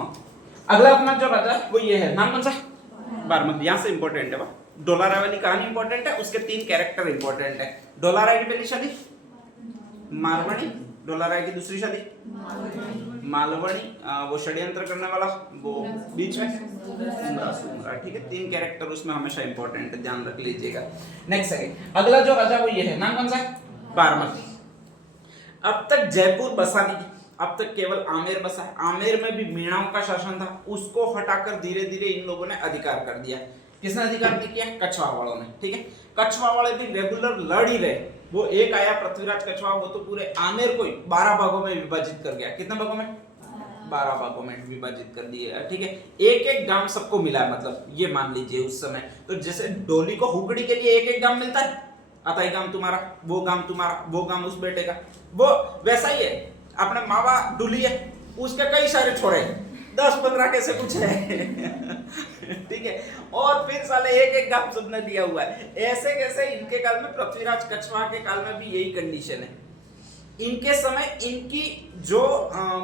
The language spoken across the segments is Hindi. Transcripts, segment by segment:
हाँ, अगला अपना जो राजा है वो ये है, नाम कौन सा? बारमल। यहाँ से इंपॉर्टेंट है, डोलाराय वाली कहानी इंपॉर्टेंट है, उसके 3 कैरेक्टर इंपॉर्टेंट है। डोलाराय की पहली शादी मारवाड़ी, डोलाराय की दूसरी शादी मालवणी, वो षड्यंत्र करने वाला वो बीच में सुंदरा। ठीक है, 3 कैरेक्टर उसमें हमेशा इंपॉर्टेंट है, ध्यान रख लीजिएगा। नेक्स्ट है अगला जो राजा वो ये है, नाम कौन सा है? बारमल। अब तक जयपुर बसा नहीं, अब तक केवल आमेर बसा है। आमेर में भी मीणाओं का शासन था, उसको हटाकर धीरे धीरे इन लोगों ने अधिकार कर दिया। किसने अधिकार किया? कछवा वालों ने। ठीक है, कछवा वाले भी रेगुलर लड़ ही रहे। वो एक आया पृथ्वीराज कछवा, वो तो पूरे आमेर को 12 भागों में विभाजित कर गया। कितने भागों में? 12 भागों में विभाजित कर दिए। ठीक है, एक एक गांव सबको मिला, मतलब ये मान लीजिए उस समय तो जैसे डोली को हुगड़ी के लिए एक एक गांव मिलता है, आता है गांव तुम्हारा, वो गांव तुम्हारा, वो गांव उस बेटे का, वो वैसा ही है। अपने मावा डुली है, उसके कई सारे छोरे 10-15 कैसे कुछ है ठीक है, और फिर साले एक एक गांव सबने दिया हुआ है। ऐसे कैसे इनके काल में, पृथ्वीराज कछवा के काल में भी यही कंडीशन है। इनके समय इनकी जो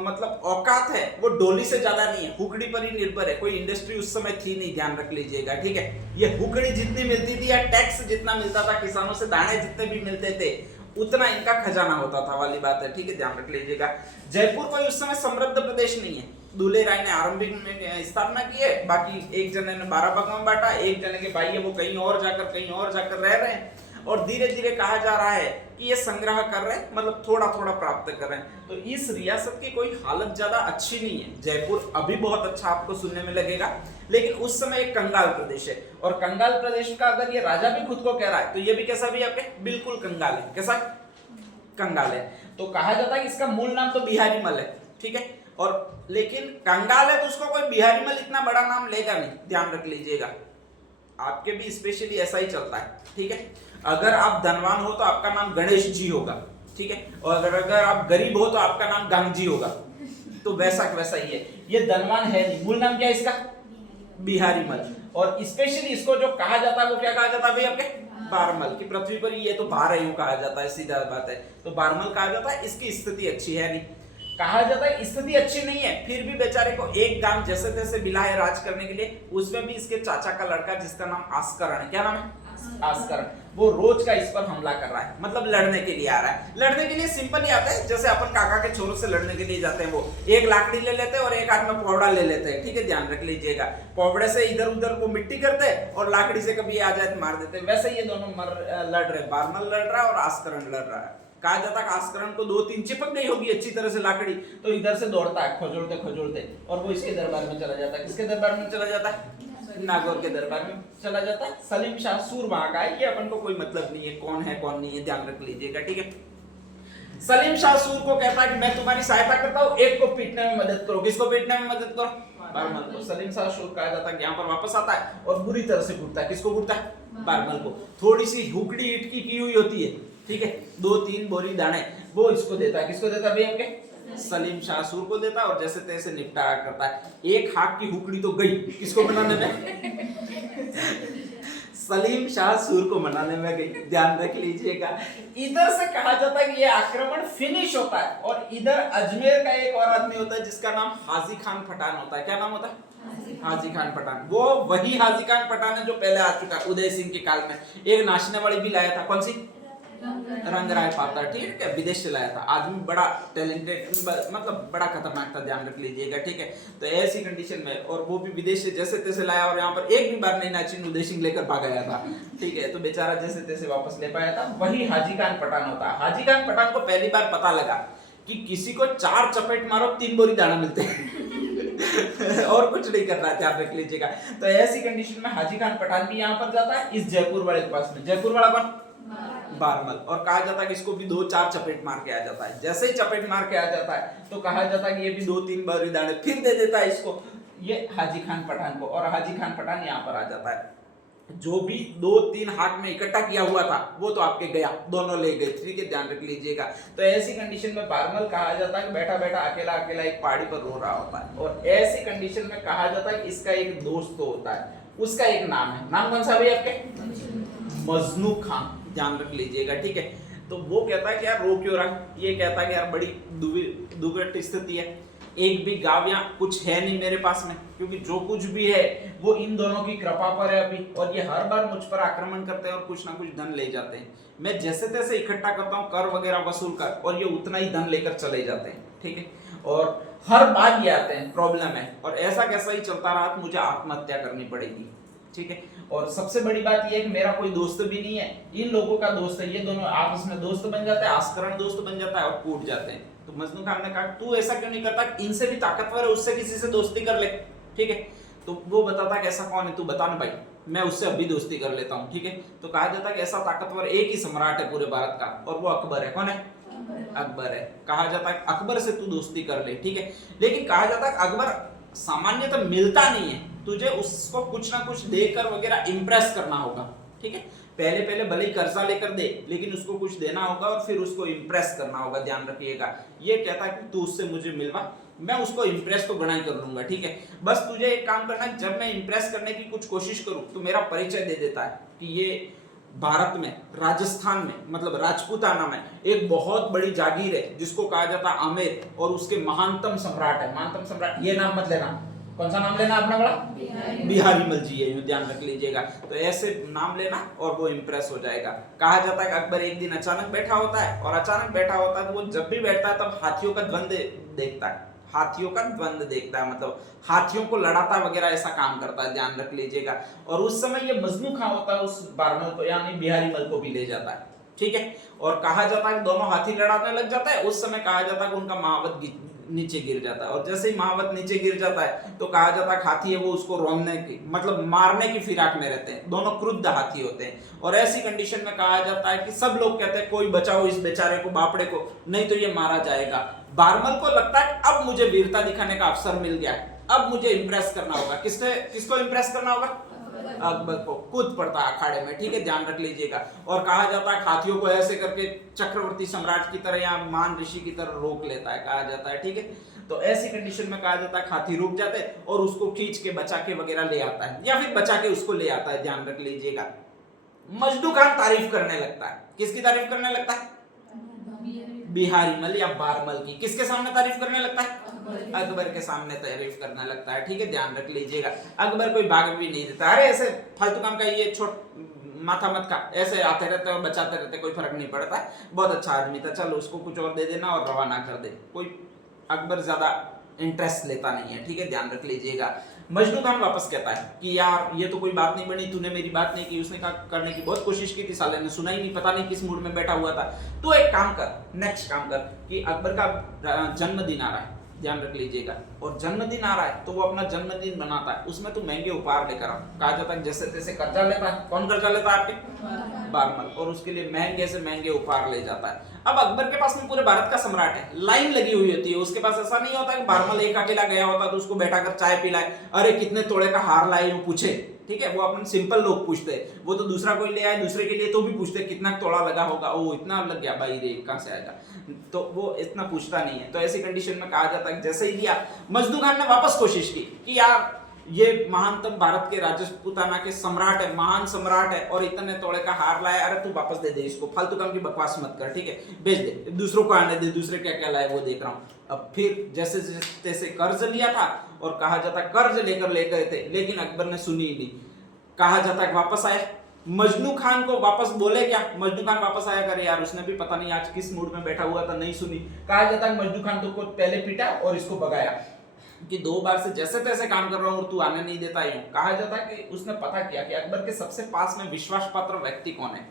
मतलब औकात है वो डोली से ज्यादा नहीं है, हुकड़ी पर ही निर्भर है। कोई इंडस्ट्री उस समय थी नहीं, ध्यान रख लीजिएगा। ठीक है, ये हुकड़ी जितनी मिलती थी या टैक्स जितना मिलता था किसानों से, दाने जितने भी मिलते थे, उतना इनका खजाना होता था वाली बात है। ठीक है, ध्यान रख लीजिएगा। जयपुर कोई उस समय समृद्ध प्रदेश नहीं है। दूल्हे राय ने आरंभिक में स्थापना की है, बाकी एक जने ने 12 भागों में बांटा, एक जने के भाई है वो कहीं और जाकर रह रहे हैं, और धीरे धीरे कहा जा रहा है कि ये संग्रह कर रहे हैं, मतलब थोड़ा थोड़ा प्राप्त कर रहे हैं। तो इस रियासत की कोई हालत ज्यादा अच्छी नहीं है। जयपुर अभी बहुत अच्छा आपको सुनने में लगेगा, लेकिन उस समय एक कंगाल प्रदेश है, और कंगाल प्रदेश का अगर ये राजा भी खुद को कह रहा है तो ये भी कैसा भी आपके बिल्कुल कंगाल है। कैसा? कंगाल है। तो कहा जाता है कि इसका मूल नाम तो बिहारी मल है। ठीक है, और लेकिन कंगाल है तो उसको कोई बिहारी मल इतना बड़ा नाम लेगा नहीं, ध्यान रख लीजिएगा। आपके भी स्पेशली ऐसा ही चलता है। ठीक है, अगर आप धनवान हो तो आपका नाम गणेश जी होगा। ठीक है, और अगर आप गरीब हो तो आपका नाम गांगजी होगा। तो वैसा वैसा ही है, ये धनवान है नहीं। मूल नाम क्या है इसका? बिहारी मल। और स्पेशली इसको जो कहा जाता है वो क्या कहा जाता है भाई आपके? बारमल। की पृथ्वी पर ये तो बार है, यूं कहा जाता है, सीधा बात है। तो बारमल कहा जाता है। इसकी स्थिति अच्छी है नहीं, कहा जाता है स्थिति अच्छी नहीं है, फिर भी बेचारे को एक गांव जैसे तैसे मिला है राज करने के लिए। उसमें भी इसके चाचा का लड़का जिसका नाम आस्करण है। क्या नाम है? आस्करण। वो रोज का इस पर हमला कर रहा है, मतलब लड़ने के लिए आ रहा है। लड़ने के लिए सिंपल ही आता है, जैसे अपन काका के छोरों से लड़ने के लिए जाते हैं, वो एक लाकड़ी ले लेते हैं और एक हाथ में पौड़ा ले लेते हैं। ठीक है, ध्यान रख लीजिएगा। पौड़े से इधर उधर को मिट्टी करते हैं और लाकड़ी से कभी आ जाए तो मार देते हैं। वैसे ये दोनों लड़ रहे, बारमल लड़ रहा है और आस्करण लड़ रहा है। कहा जाता है आस्करण को 2-3 चिपक गई होगी अच्छी तरह से लाकड़ी, तो इधर से दौड़ता है खोजोड़ते खोजोड़ते, और वो इसके दरबार में चला जाता है। किसके दरबार में चला जाता है? नागौर के दरबार में चला जाता है। सलीम शाह सूर वहां का है, ये अपन को कोई मतलब नहीं है कौन है कौन नहीं है, ध्यान रख लीजिएगा। ठीक है, सलीम शाह सूर को कहता है कि मैं तुम्हारी सहायता करता हूँ, एक को पीटने में मदद करो। किसको पीटने में मदद करो? बारमल को। सलीम शाह सूर कहा जाता है यहाँ पर वापस आता है और बुरी तरह से कूटता है। किसको कूटता है? बारमल को। थोड़ी सी हुकड़ी इटकी की हुई होती है, ठीक है, 2-3 बोरी दाने, वो इसको देता है। किसको देता है भैया आपके? सलीम शाह सूर को देता है, और जैसे तैसे निपटारा करता है। एक हाथ की हुकड़ी तो गई, किसको बनाने में? सलीम शाह सूर को मनाने में गई, ध्यान रख लीजिएगा। इधर से कहा जाता है कि ये आक्रमण फिनिश होता है, और इधर अजमेर का एक और आदमी होता है जिसका नाम हाजी खान पठान होता है। क्या नाम होता है? हाजी खान पठान। वो वही हाजी खान पठान है जो पहले आ चुका है उदय सिंह के काल में। एक नाचने वाली भी लाया था, कौन सी? रंगराय पातर। ठीक है, विदेश से लाया था। आदमी बड़ा टैलेंटेड, मतलब बड़ा खतरनाक था, ध्यान रख लीजिएगा। ठीक है, तो ऐसी कंडीशन में, और वो भी विदेश से जैसे तैसे लाया, और यहाँ पर एक भी बार नहीं नाची, उदय सिंह लेकर भाग गया था। ठीक है, तो बेचारा जैसे तैसे वापस ले पाया था। वही हाजी खान पठान होता है। हाजी खान पठान को पहली बार पता लगा कि किसी को 4 चपेट मारो 3 बोरी दाना मिलते हैं और कुछ नहीं करना है, ध्यान रख लीजिएगा। तो ऐसी कंडीशन में हाजी खान पठान भी यहाँ पर जाता है इस जयपुर वाले के पास में। जयपुर वाला कौन? बारमल। और कहा जाता है कि इसको भी 2-4 चपेट मार के आ जाता है। जैसे ही चपेट मार के आ जाता है तो कहा जाता है कि ये भी 2-3 बोरी दाने फिर दे देता है इसको, ये हाजी खान पठान को। और हाजी खान पठान यहाँ पर आ जाता है। जो भी 2-3 हाथ में इकट्ठा किया हुआ था वो तो आपके गया, दोनों ले गए। ठीक है, ध्यान रख लीजिएगा। तो ऐसी कंडीशन में बारमल कहा जाता है कि बैठा बैठा अकेला अकेला एक पहाड़ी पर रो रहा होता है। और ऐसी कंडीशन में कहा जाता है कि इसका एक दोस्त होता है, उसका एक नाम है। नाम कौन सा भाई आपके? मजनू खान, ध्यान रख लीजिएगा। ठीक है, तो वो कहता है कि यार रो क्यों रहा? ये कहता है कि यार बड़ी दुर्घट स्थिति है। एक भी गाँव या कुछ है नहीं मेरे पास में, क्योंकि जो कुछ भी है वो इन दोनों की कृपा पर है अभी, और ये हर बार मुझ पर आक्रमण करते हैं और कुछ ना कुछ धन ले जाते हैं। मैं जैसे तैसे इकट्ठा करता हूँ कर वगैरह वसूल कर, और ये उतना ही धन लेकर चले जाते हैं, ठीक है। और हर बार ये आते हैं, प्रॉब्लम है, और ऐसा कैसा ही चलता रहा तो मुझे आत्महत्या करनी पड़ेगी, ठीक है। और सबसे बड़ी बात ये है कि मेरा कोई दोस्त भी नहीं है, इन लोगों का दोस्त है, ये दोनों आपस में दोस्त बन जाते हैं, आस्करण दोस्त बन जाता है और कूट जाते हैं। तो मजनू खान ने कहा तू ऐसा क्यों नहीं करता, इनसे भी ताकतवर है, उससे किसी से दोस्ती कर ले, ठीक है। तो वो बताता कि ऐसा कौन है, तू बता ना भाई, मैं उससे अभी दोस्ती कर लेता हूँ, ठीक है। तो कहा जाता है कि ऐसा ताकतवर एक ही सम्राट है पूरे भारत का, और वो अकबर है। कौन है? अकबर है। कहा जाता है अकबर से तू दोस्ती कर ले, ठीक है। लेकिन कहा जाता है अकबर सामान्यतः मिलता नहीं है, तुझे उसको कुछ ना कुछ देकर वगैरह इंप्रेस करना होगा, ठीक है। पहले पहले भले ही कर्जा लेकर दे, लेकिन उसको कुछ देना होगा और फिर उसको इंप्रेस करना होगा, ध्यान रखिएगा। ये कहता है कि तू उससे मुझे मिलवा, मैं उसको इंप्रेस तो बना ही कर लूंगा, ठीक है। बस तुझे एक काम करना है, जब मैं इंप्रेस करने की कुछ कोशिश करूं तो मेरा परिचय दे देता है कि ये भारत में, राजस्थान में, मतलब राजपूताना में एक बहुत बड़ी जागीर है जिसको कहा जाता है आमेर, और उसके महानतम सम्राट है। महानतम सम्राट, ये नाम मत लेना, कौन सा नाम लेना अपना बड़ा? बिहारी मल जी है, ध्यान रख लीजिएगा। तो ऐसे नाम लेना और वो इंप्रेस हो जाएगा। कहा जाता है कि अकबर एक दिन अचानक बैठा होता है, और अचानक बैठा होता है तो वो जब भी बैठता है तब हाथियों का द्वंद देखता है, हाथियों का द्वंद देखता है, मतलब हाथियों को लड़ाता वगैरह ऐसा काम करता है, ध्यान रख लीजिएगा। और उस समय ये मजनू खां होता है उस बारमल को, यानी बिहारी मल को भी ले जाता है, ठीक है। और कहा जाता है कि दोनों हाथी लड़ाने लग जाता है। उस समय कहा जाता है कि उनका महावत नीचे गिर जाता है, और जैसे ही महावत नीचे गिर जाता है तो कहा जाता है हाथी है वो उसको रोकने की, मतलब मारने की फिराक में रहते हैं, दोनों क्रुद्ध हाथी होते हैं। और ऐसी कंडीशन में कहा जाता है कि सब लोग कहते हैं कोई बचाओ इस बेचारे को, बापड़े को, नहीं तो ये मारा जाएगा। बारमल को लगता है अब मुझे वीरता दिखाने का अवसर मिल गया है, अब मुझे इंप्रेस करना होगा। किसको इंप्रेस करना होगा? अकबर को। कूद पड़ता है अखाड़े में, ठीक है, ध्यान रख लीजिएगा। और कहा जाता है हाथियों को ऐसे करके चक्रवर्ती सम्राट की तरह या मान ऋषि की तरह रोक लेता है, कहा जाता है, ठीक है। तो ऐसी कंडीशन में कहा जाता है हाथी रुक जाते हैं और उसको खींच के बचा के वगैरह ले आता है, या फिर बचा के उसको ले आता है, ध्यान रख लीजिएगा। मजनू खान तारीफ करने लगता है। किसकी तारीफ करने लगता है? बिहारी मल या बारमल की। किसके सामने तारीफ करने लगता है? अकबर के सामने तारीफ करने लगता है, ठीक है, ध्यान रख लीजिएगा। अकबर कोई भाग भी नहीं देता, अरे ऐसे फालतू काम का ये छोट माथा मत का, ऐसे आते रहते और बचाते रहते, कोई फर्क नहीं पड़ता, बहुत अच्छा आदमी था, चलो उसको कुछ और दे देना और रवाना कर दे। कोई अकबर ज्यादा इंटरेस्ट लेता नहीं है, ठीक है, ध्यान रख लीजिएगा। मजनू खान वापस कहता है कि यार ये तो कोई बात नहीं बनी, तूने मेरी बात नहीं की। उसने कहा करने की बहुत कोशिश की थी, साले ने सुना ही नहीं, पता नहीं किस मूड में बैठा हुआ था। तो एक काम कर, नेक्स्ट काम कर कि अकबर का जन्मदिन आ रहा है, ध्यान रख लीजिएगा, और जन्मदिन आ रहा है तो वो अपना जन्मदिन बनाता है, उसमें तो महंगे उपहार लेकर आ। कहा जाता है जैसे तैसे कर्जा लेता है। कौन कर्जा लेता है? आपके बारमल। और उसके लिए महंगे से महंगे उपहार ले जाता है। अब अकबर के पास में पूरे भारत का सम्राट है, लाइन लगी हुई होती है उसके पास। ऐसा नहीं होता कि बारमल एक अकेला गया होता तो उसको बैठा कर चाय पिलाए, अरे कितने तोड़े का हार लाए वो पूछे, ठीक है। वो अपन सिंपल लोग पूछते हैं, वो तो दूसरा कोई ले आए दूसरे के लिए तो भी पूछते कितना तोड़ा लगा होगा, ओ इतना लग गया भाई रे, कहां से आएगा, तो वो इतना पूछता नहीं है। तो ऐसी कंडीशन में कहा जाता है जैसे ही दिया, मजनू खान ने वापस कोशिश की कि यार ये महानतम भारत के राजपूताना के सम्राट है, महान सम्राट है, और इतने तोड़े का हार लाया, अरे तू वापस दे दे इसको, फालतू काम की बकवास मत कर, ठीक है, भेज दे, दूसरों को आने दे, दूसरे क्या क्या लाए वो देख रहा हूँ। अब फिर जैसे तैसे कर्ज लिया था, और कहा जाता कर्ज लेकर गए थे, लेकिन अकबर ने सुनी ही नहीं। कहा जाता है वापस आए, मजनू खान को वापस बोले क्या, मजनू खान वापस आया करे यार, उसने भी पता नहीं आज किस मूड में बैठा हुआ था, नहीं सुनी। कहा जाता है मजनू खान को पहले पीटा और इसको भगाया कि 2 बार से जैसे तैसे काम कर रहा हूं और तू आने नहीं देता। यूं कहा जाता है कि उसने पता किया कि अकबर के सबसे पास में विश्वास पात्र व्यक्ति कौन है,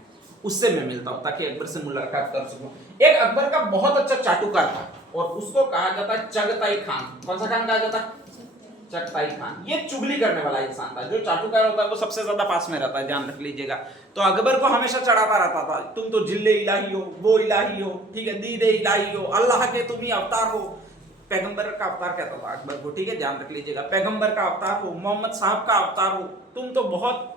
उससे मैं मिलता हूं ताकि अकबर से मुलाकात कर सकूं। एक अकबर का बहुत अच्छा चाटुकार था, और उसको कहा जाता है चगताई खान। कौन सा खान कहा जाता है? चगताई खान। ये चुगली करने वाला इंसान था। जो चाटुकार होता है वो सबसे ज्यादा पास में रहता है, ध्यान रख लीजिएगा। तो अकबर को हमेशा चढ़ाता रहता था, तुम तो जिल्ले इलाही हो, वो इलाही हो, ठीक है, दीदे इलाही हो, अल्लाह के तुम ही अवतार हो। पैगंबर का अवतार कहता था अकबर को, ठीक है, ध्यान रख लीजिएगा। पैगंबर का अवतार हो, मोहम्मद साहब का अवतार हो, तुम तो बहुत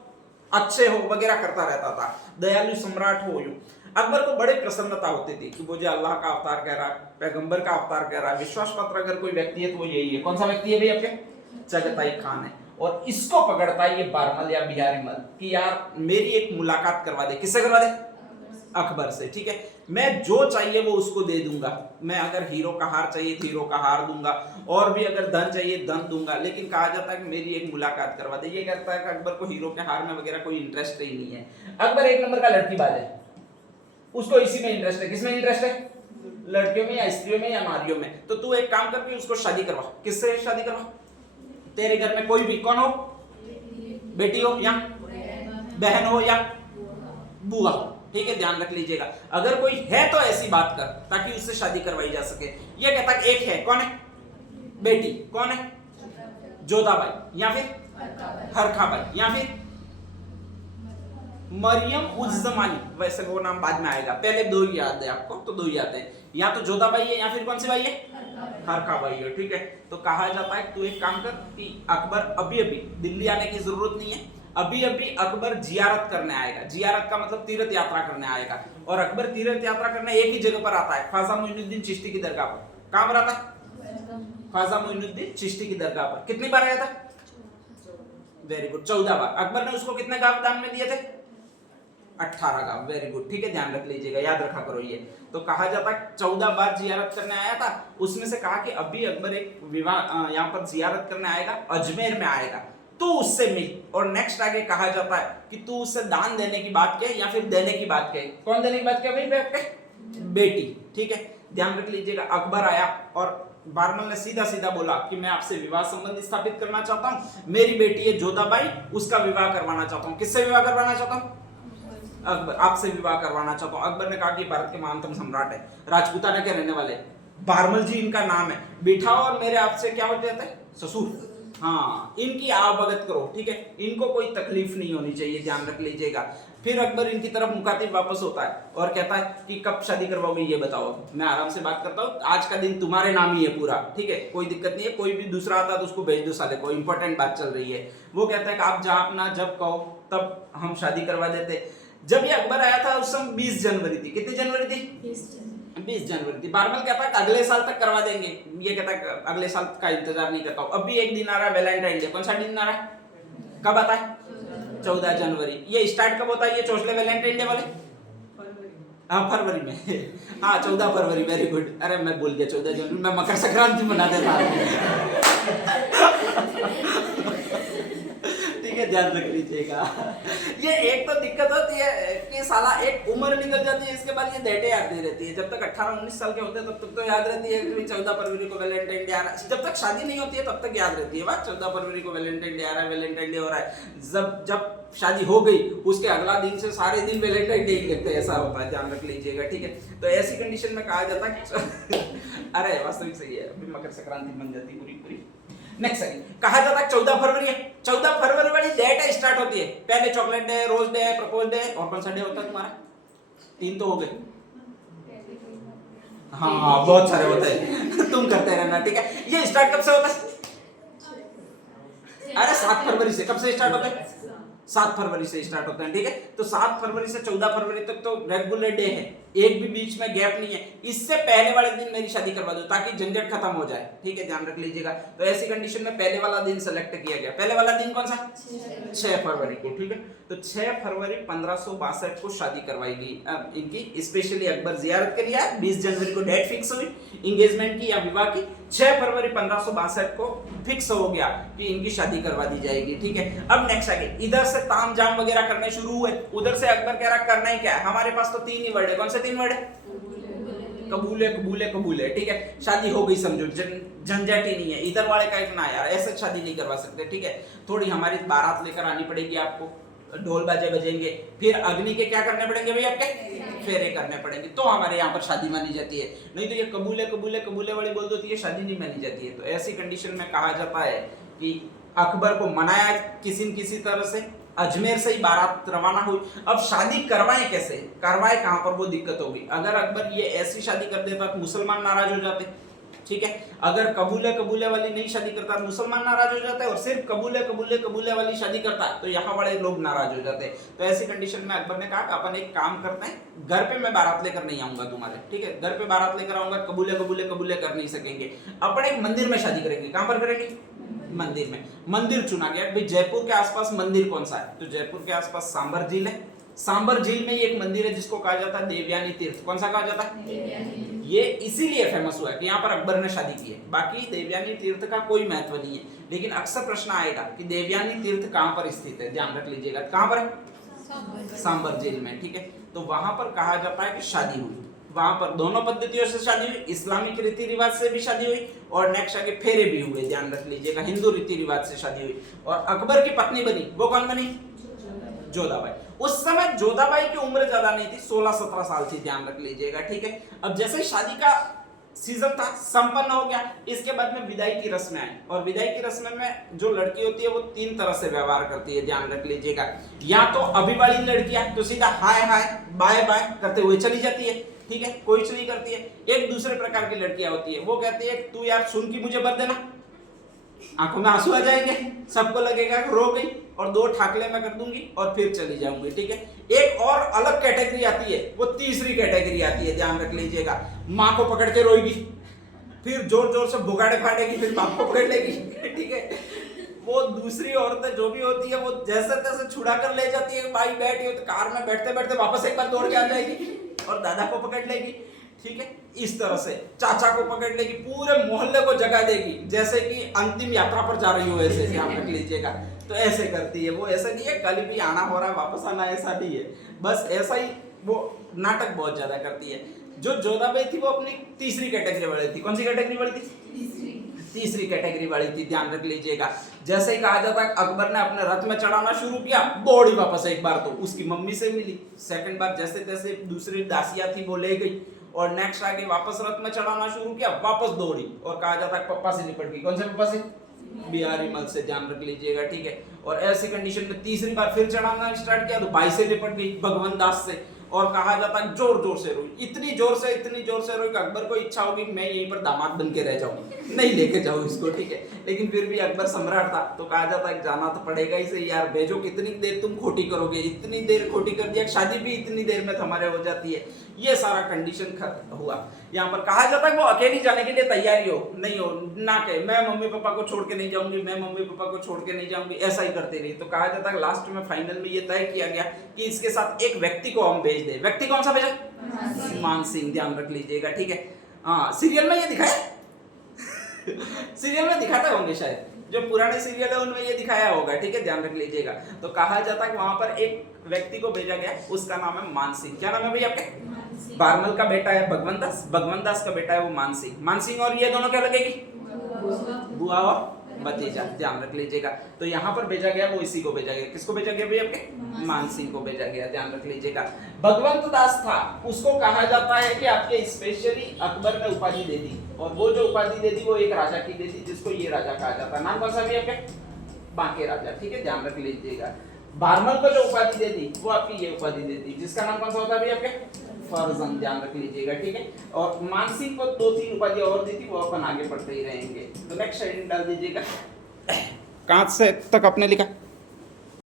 अच्छे हो वगैरह करता रहता था, दयालु सम्राट हो। यूं अकबर को बड़े प्रसन्नता होती थी कि मुझे अल्लाह का अवतार कह रहा है, पैगंबर का अवतार कह रहा है। विश्वास पात्र अगर कोई व्यक्ति है तो वो यही है। कौन सा व्यक्ति है भाई? आपके चगताई खान है। और इसको पकड़ता है ये बारमल या बिहारी मल कि यार मेरी एक मुलाकात करवा दे। किससे करवा दे? अकबर से, ठीक है। मैं जो चाहिए वो उसको दे दूंगा। मैं अगर हीरो का हार चाहिए तो हीरो का हार दूंगा, और भी अगर धन चाहिए धन दूंगा, लेकिन कहा जाता है कि मेरी एक मुलाकात करवा दे। ये कहता है कि अकबर को हीरो के हार में वगैरह कोई इंटरेस्ट ही नहीं है। अकबर एक नंबर का लड़कीबाज है, उसको इसी में इंटरेस्ट है। किसमें इंटरेस्ट है? लड़कियों में या स्त्रियों में या नारियों में। तो तू एक काम करके उसको शादी करवा। किससे शादी करवा? तेरे घर में कोई भी, कौन हो, बेटी हो या बहन हो या बुआ, ठीक है, ध्यान रख लीजिएगा। अगर कोई है तो ऐसी बात कर ताकि उससे शादी करवाई जा सके। ये कहता है एक है, कौन है? बेटी, कौन है? जोधाबाई या फिर हरखाबाई या फिर मरियम उज जमानी। वैसे वो नाम बाद में आएगा, पहले दो ही याद है आपको, तो दो ही आते हैं, या तो जोधाबाई है या फिर कौन सी बाई है? हरखाबाई है, ठीक है। तो कहा जाता है तू एक काम कर कि अकबर अभी अभी, दिल्ली आने की जरूरत नहीं है, अभी अभी अकबर जियारत करने आएगा। जियारत का मतलब तीर्थ यात्रा करने आएगा, और अकबर तीर्थ यात्रा करने एक ही जगह पर आता है, ख्वाजा मोइनुद्दीन चिश्ती की दरगाह पर। कहां पर आता है? ख्वाजा मोइनुद्दीन चिश्ती की दरगाह पर। कितनी बार आया था? वेरी गुड, 14 बार। अकबर ने उसको कितने गांव दान में दिए थे? 18 गांव। वेरी गुड, ठीक है, ध्यान रख लीजिएगा, याद रखा करो ये। तो कहा जाता है 14 बार जियारत करने आया था। उसमें से कहा कि अभी अकबर एक विवाह यहाँ पर जियारत करने आएगा, अजमेर में आएगा, तो उससे मिल। और नेक्स्ट आगे कहा जाता है कि तू उससे दान देने की बात कहे या फिर देने की बात कहे। कौन देने की बात कहे भाई? बेटी, ठीक है, ध्यान रख लीजिएगा। अकबर आया और बारमल ने सीधा सीधा बोला कि मैं आपसे विवाह संबंध स्थापित करना चाहता हूँ, मेरी बेटी है जोधाबाई, उसका विवाह करवाना चाहता हूँ। किससे विवाह करवाना चाहता हूँ? अकबर, आपसे विवाह करवाना चाहता हूँ। अकबर ने कहा कि भारत के महानतम सम्राट है, राजपूताना के रहने वाले, बारमल जी इनका नाम है, बिठाओ और मेरे आपसे क्या होते जाते हैं? ससुर। हाँ, इनकी आवभगत करो, ठीक है, इनको कोई तकलीफ नहीं होनी चाहिए, ध्यान रख लीजिएगा। फिर अकबर इनकी तरफ मुखातिब वापस होता है और कहता है कि कब शादी करवाओगे ये बताओ, मैं आराम से बात करता हूँ, आज का दिन तुम्हारे नाम ही है पूरा, ठीक है, कोई दिक्कत नहीं है, कोई भी दूसरा आता तो उसको भेज दो साले को, इंपॉर्टेंट बात चल रही है। वो कहता है कि आप जहाँ अपना जब कहो तब हम शादी करवा देते। जब ये अकबर आया था उस समय 20 जनवरी थी। कितनी जनवरी थी? 20 जनवरी थी। बारमल कहता है अगले साल तक करवा देंगे, ये कहता है अगले साल का इंतजार नहीं करता हूँ। अब भी एक दिन आ रहा है, वैलेंटाइन डे। कौन सा दिन आ रहा है? कब आता है? 14 जनवरी। ये स्टार्ट कब होता है ये चौसले वैलेंटाइन डे वाले? हाँ, फरवरी में। हाँ, 14 फरवरी, वेरी गुड। अरे मैं भूल गया 14 जनवरी, मैं मकर संक्रांति मना देता। ध्यान रख लीजिएगा। ये एक तो दिक्कत होती है कि साला एक उम्र निकल जाती है, इसके बाद ये डेटें याद नहीं रहती है। जब तक 18-19 साल के होते हैं तब तक तो याद रहती है कि 14 फरवरी को वैलेंटाइन डे आ रहा है। जब तक शादी नहीं होती है तब तक याद रहती है बात, 14 फरवरी को वैलेंटाइन डे आ रहा है, वैलेंटाइन डे हो रहा है। जब शादी हो गई उसके अगला दिन से सारे दिन वैलेंटाइन डे ही लगते हैं, ऐसा होता है, ध्यान रख लीजिएगा, ठीक है। तो ऐसी कंडीशन में कहा जाता है अरे वास्तविक सही है, अभी मकर संक्रांति बन जाती पूरी पूरी। नेक्स्ट कहा जाता है 14 फरवरी है। 14 फरवरी वाली डेट स्टार्ट होती है, पहले chocolate day, rose day, propose day, और कौन सा डे होता है तुम्हारा? 3 तो हो गए। हाँ, बहुत सारे होते हैं तुम करते रहना, ठीक है। ये स्टार्ट कब से होता है? अरे 7 फरवरी से। कब से स्टार्ट होता है? 7 फरवरी से स्टार्ट होते हैं, ठीक है। तो 7 फरवरी से 14 फरवरी तक तो रेगुलर डे है, एक भी बीच में गैप नहीं है। इससे पहले वाले दिन मेरी शादी करवा दो ताकि झंझट खत्म हो जाए, ठीक है, ध्यान रख लीजिएगा। तो ऐसी कंडीशन में पहले वाला दिन सेलेक्ट किया गया। पहले वाला दिन कौन सा? 6 फरवरी को, ठीक है। तो 6 फरवरी 1562 को शादी करवाएगी इनकी। स्पेशली अकबर जियारत के लिए 20 जनवरी को डेट फिक्स हुई एंगेजमेंट की या विवाह की। 6 फरवरी 1562 को फिक्स हो गया कि इनकी शादी करवा दी जाएगी, ठीक है। अब नेक्स्ट आगे इधर से ताम झाम वगैरह करने शुरू हुए, उधर से अकबर कह रहा करना ही क्या है, हमारे पास तो 3 ही वर्ड है। कौन से 3 वर्ड है? कबूले कबूले कबूले, ठीक है। शादी हो गई समझो, झंझट ही नहीं है। इधर वाले का एक ना यार, ऐसे शादी नहीं करवा सकते, ठीक है। थोड़ी हमारी बारात लेकर आनी पड़ेगी आपको, ढोल बाजे बजेंगे, फिर अग्नि के क्या करने पड़ेंगे भाई? आपके फेरे करने पड़ेंगे, तो हमारे यहाँ पर शादी मानी जाती है। नहीं तो ये कबूले कबूले कबूले वाली बोल देती है, शादी नहीं मानी जाती है। तो ऐसी कंडीशन में कहा जाता है कि अकबर को मनाया किसी न किसी तरह से, अजमेर से ही बारात रवाना हुई। अब शादी करवाएं कैसे, करवाए कहां पर, वो दिक्कत होगी। अगर अकबर ये ऐसी शादी कर देता तो मुसलमान नाराज हो जाते, ठीक है। अगर कबूले कबूले वाली नहीं शादी करता मुसलमान नाराज हो जाते, और सिर्फ कबूले कबूले कबूले वाली शादी करता तो यहाँ बड़े लोग नाराज हो जाते। तो ऐसी कंडीशन में अकबर ने कहा अपन एक काम करते हैं, घर पे मैं बारात लेकर नहीं आऊंगा तुम्हारे, ठीक है। घर पे बारात लेकर आऊंगा, कबूले कबूले कबूले कर नहीं सकेंगे, अपन एक मंदिर में शादी करेंगे। कहां पर करेंगे? मंदिर में। मंदिर चुना गया भाई, जयपुर के आसपास मंदिर कौन सा है? तो जयपुर के आसपास सांबर झील है, सांबर झील में एक मंदिर है जिसको कहा जाता है देवयानी तीर्थ। कौन सा कहा जाता है? ये इसीलिए फेमस हुआ है कि यहाँ पर अकबर ने शादी की है। बाकी देवयानी तीर्थ का कोई महत्व नहीं है, लेकिन अक्सर प्रश्न आएगा कि देवयानी तीर्थ कहाँ पर स्थित है, ध्यान रख लीजिएगा। कहाँ पर है? सांबर झील में, ठीक है। तो वहां पर कहा जाता है कि शादी हुई, वहां पर दोनों पद्धतियों से शादी हुई, इस्लामिक रीति रिवाज से भी शादी हुई और नेक्स्ट आगे फेरे भी हुए, ध्यान रख लीजिएगा। हिंदू रीति रिवाज से शादी हुई और अकबर की पत्नी बनी, वो कौन बनी? जोधाबाई। उस समय जोधाबाई की उम्र ज्यादा नहीं थी, 16-17 साल थी, ध्यान रख लीजिएगा, ठीक है। अब जैसे शादी का सीजन था, संपन्न हो गया, इसके बाद में विदाई की रस्में आई और विदाई की रस्में में जो लड़की होती है वो 3 तरह से व्यवहार करती है, ध्यान रख लीजिएगा। या तो अभी वाली लड़कियां तो सीधा हाय हाय बाय बाय करते हुए चली जाती है, ठीक है, कोई नहीं करती है। एक दूसरे प्रकार की लड़कियां होती है, वो कहती है तू यार सुन की मुझे भर देना, आंखों में आंसू आ जाएंगे, सबको लगेगा रो गई और 2 ठाकले मैं कर दूंगी और फिर चली जाऊंगी, ठीक है। एक और अलग कैटेगरी आती है, वो तीसरी कैटेगरी आती है, ध्यान रख लीजिएगा। माँ को पकड़ के रोएगी, फिर जोर जोर से भुगाड़े फाड़ेगी, फिर बाप को पकड़ लेगी, ठीक है। वो दूसरी औरतें जो भी होती है वो जैसे तैसे छुड़ा कर ले जाती है, भाई बैठी हो तो कार में बैठते बैठते वापस एक बार दौड़ के आ जाएगी और दादा को पकड़ लेगी, ठीक है। इस तरह से चाचा को पकड़ लेगी, पूरे मोहल्ले को जगा देगी, जैसे कि अंतिम यात्रा पर जा रही हो, ऐसे ध्यान रख लीजिएगा। तो ऐसे करती है वो, ऐसा नहीं है कल भी आना हो रहा है वापस आना, ऐसा नहीं है, बस ऐसा ही वो नाटक बहुत ज्यादा करती है। जो जोधाबाई थी वो अपनी तीसरी कैटेगरी वाली थी। कौन सी कैटेगरी वाली थी? तीसरी कैटेगरी वाली थी, ध्यान रख लीजिएगा। जैसे ही कहा जाता है अकबर ने अपने रथ में चढ़ाना शुरू किया, दौड़ी वापस, एक बार तो उसकी मम्मी से मिली, सेकंड बार जैसे तैसे दूसरी दासिया थी वो ले गई और नेक्स्ट आगे वापस रथ में चढ़ाना शुरू किया, वापस दौड़ी और कहा जाता है पप्पा से निपट गई। कौन से पप्पा से? बिहारी मल से, ध्यान रख लीजिएगा, ठीक है। और ऐसी कंडीशन में तीसरी बार फिर चढ़ाना स्टार्ट किया तो भाई से निपट गई, भगवंत दास से, और कहा जाता है जोर जोर से रोई, इतनी जोर से रोई कि अकबर को इच्छा होगी कि मैं यहीं पर दामाद बन के रह जाऊं, नहीं लेके जाऊं इसको, ठीक है। लेकिन फिर भी अकबर सम्राट था तो कहा जाता है जाना तो पड़ेगा ही से यार, भेजो, कितनी देर तुम खोटी करोगे, इतनी देर खोटी कर दिया, शादी भी इतनी देर में हमारे हो जाती है। ये सारा कंडीशन खत्म हुआ। यहाँ पर कहा जाता है वो अकेली जाने के लिए तैयारी हो नहीं हो ना, कहे मैं मम्मी पापा को छोड़ के नहीं जाऊंगी, मैं मम्मी पापा को छोड़ के नहीं जाऊंगी, ऐसा ही करते रही। तो कहा जाता है लास्ट में फाइनल में ये तय किया गया कि इसके साथ एक व्यक्ति को हम भेज दें। व्यक्ति कौन सा भेजा? मान सिंह, ध्यान रख लीजिएगा, ठीक है। हाँ, सीरियल में ये दिखाया सीरियल में दिखाते होंगे शायद, जो पुराने सीरियल है उनमें ये दिखाया होगा, ठीक है, ध्यान रख लीजिएगा। तो कहा जाता है कि वहां पर एक व्यक्ति को भेजा गया, उसका नाम है मान सिंह। क्या नाम है भैया आपके? बारमल का बेटा है भगवंत दास, भगवंत दास का बेटा है वो मान सिंह। मान सिंह और ये दोनों क्या लगेगी? बुआ और भतीजा, ध्यान रख लीजिएगा। तो यहाँ पर भेजा गया, वो इसी को भेजा गया। किसको भेजा गया भैया आपके? मान सिंह को भेजा गया, ध्यान रख लीजिएगा। भगवंत दास था, उसको कहा जाता है कि आपके स्पेशली अकबर ने उपाधि दे दी, और वो जो उपाधि दे दी वो एक राजा की दे दी, जिसको ये राजा कहा जाता है। नाम कौन सा भैया आपके? बांके राजा, ठीक है, ध्यान रख लीजिएगा। बारमल को जो उपाधि दे दी वो आपकी ये उपाधि दे दी, जिसका नाम कौन सा होता है भैया आपके? फर्जन, ध्यान रख लीजिएगा, ठीक है। और मानसिंह को 2-3 उपाधियां और दी थी, वो अपन आगे पढ़ते ही रहेंगे। तो नेक्स्ट हेडिंग डाल दीजिएगा। कहाँ से तक आपने लिखा?